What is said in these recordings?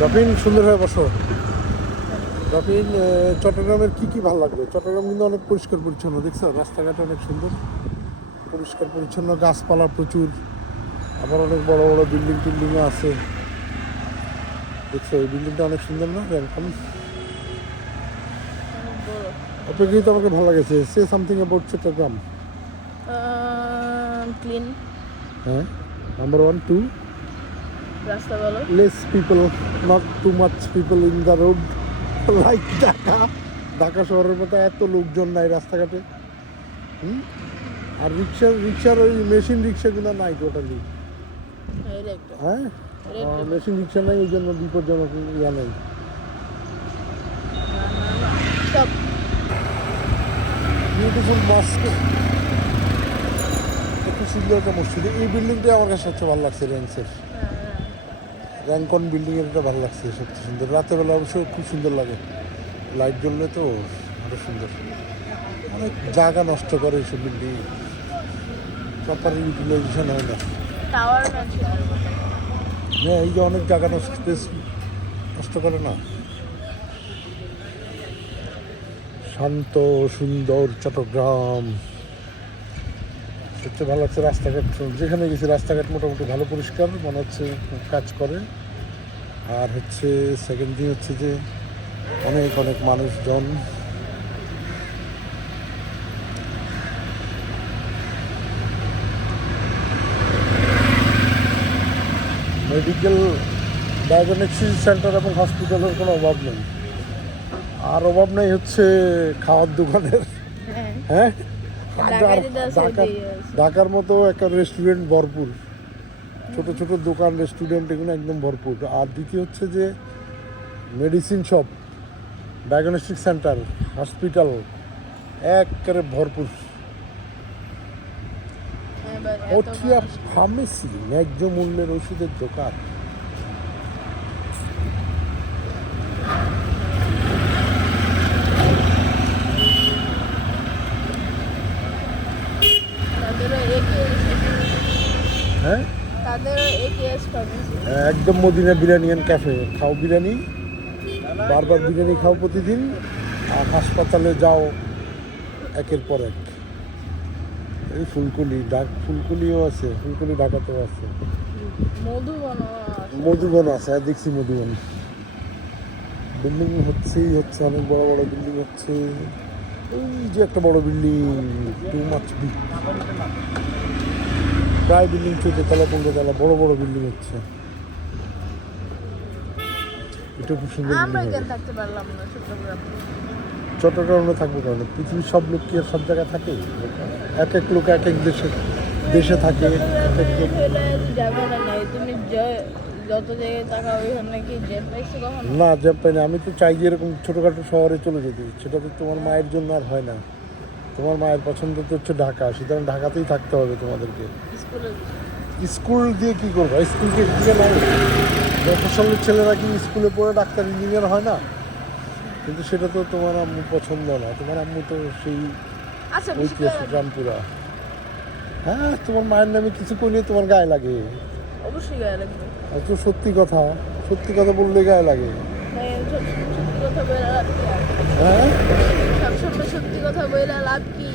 রবিন, সুন্দরভাবে বসো। রবিন, চট্টগ্রামের কি ভালো লাগবে? চট্টগ্রাম কিন্তু অনেক পরিষ্কার পরিচ্ছন্ন, দেখছো? রাস্তাঘাট অনেক সুন্দর, পরিষ্কার পরিচ্ছন্ন, গাছপালা প্রচুর, আবার অনেক বড় বড় বিল্ডিং টিল্ডিংও আছে। দেখছো এই বিল্ডিংটা অনেক সুন্দর না? এখন অপেক্ষিত আমাকে ভালো লাগেছে। সে সামথিং অ্যাবাউট চট্টগ্রাম। ক্লিন। হ্যাঁ, নাম্বার 1, 2 রাস্তা ভালো। less people, not too much people in the road like Dhaka. Dhaka শহরের মতো এত লোকজন নাই রাস্তাঘাটে। আর রিক্সার ওই মেশিন রিক্সাগুলো নাই টোটালি। হ্যাঁ, মেশিন রিক্সা নাই, ওই জন্য বিপজ্জনক ইয়া নেই। বিউটিফুল মস্ক, একটু সুন্দর একটা মসজিদ। এই বিল্ডিংটাই আমার কাছে সবচেয়ে ভালো লাগছে, র্যাঙ্কন বিল্ডিংয়ের এটা ভালো লাগছে সবচেয়ে সুন্দর। রাতেরবেলা অবশ্য খুব সুন্দর লাগে, লাইট জ্বললে তো আরও সুন্দর। অনেক জায়গা নষ্ট করে এইসব বিল্ডিং, প্রপার ইউটিলাইজেশন হয় না। হ্যাঁ, এই যে অনেক জায়গা নষ্ট করে না। শান্ত সুন্দর চট্টগ্রাম সবচেয়ে ভালো লাগছে। রাস্তাঘাট যেখানে গেছি রাস্তাঘাট মোটামুটি ভালো পরিষ্কার, মনে হচ্ছে কাজ করে। আর হচ্ছে সেকেন্ড থিং হচ্ছে যে অনেক অনেক মানুষজন। মেডিকেল ডায়াগনস্টিক সেন্টার এবং হসপিটালের কোনো অভাব নেই। আর অভাব নেই হচ্ছে খাওয়ার দোকানের। হ্যাঁ, ঢাকার মতো একটা রেস্টুরেন্ট ভরপুর, ছোট ছোট দোকান, রেস্টুরেন্ট, এগুলো একদম ভরপুর। আর দ্বিতীয় হচ্ছে যে medicine shop, diagnostic centre, hospital একেবারে ভরপুর। পটিয়া ফার্মেসি, ন্যায্য মূল্যের ওষুধের দোকান। হ্যাঁ, একদম মদিনা বিরিয়ানি অ্যান্ড ক্যাফে। খাও বিরিয়ানি, বারবার বিরিয়ানি খাও প্রতিদিন, আর হাসপাতালে যাও একের পর এক। এই ফুলকুলিও আছে, ফুলকুলি ঢাকাতেও আছে, মধুবন আছে। হ্যাঁ, দেখছি মধুবন। বিল্ডিং হচ্ছে অনেক বড় বড় বিল্ডিং হচ্ছে। ওই যে একটা বড় বিল্ডিং, টু মাচ বিগ, প্রায় বিল্ডিং 14 তলা 15 তলা বড় বড় বিল্ডিং হচ্ছে। এটা খুব সুন্দর। চট্টগ্রামে থাকবো কারণ পৃথিবীর সব লোক কি আর সব জায়গায় থাকে? এক এক লোক এক এক দেশে থাকে। না, জ্যাম পাই না। আমি তো চাই যে এরকম ছোটোখাটো শহরে চলে যেতে। সেটা তো তোমার মায়ের জন্য আর হয় না। তোমার মায়ের পছন্দ তো হচ্ছে ঢাকা, সুতরাং ঢাকাতেই থাকতে হবে তোমাদেরকে। স্কুল দিয়ে কি করবো? স্কুলকে দিকে নাই? মফস্বলের ছেলেরা কি স্কুলে পড়ে ডাক্তার ইঞ্জিনিয়ার হয় না? কিন্তু সেটা তো তোমার আম্মু পছন্দ না। তোমার আম্মু তো সেই ঐতিহাসিক রামপুরা। হ্যাঁ, তোমার মায়ের নামে কিছু করলে তোমার গায়ে লাগে। অবশ্যই গায়ে লাগবে। তো সত্যি কথা বললে গায়ে লাগে। হ্যাঁ, সত্যি কথা বলে লাভ কি?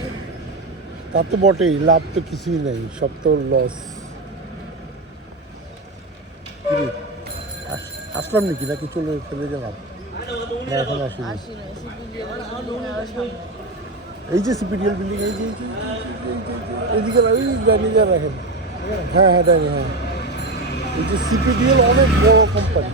তা তো বটেই, লাভ তো কিছুই নেই, সব তো লস। আসলাম নাকি চলে গেলাম? না, এখন আসিনি। এই যে সিপিডিএল বিল্ডিং, এই যে এইদিকে ওই ডাইনিংয়ে রাখেন। হ্যাঁ, ডাইনি, হ্যাঁ। এই যে সিপিডিএল অনেক বড় কোম্পানি।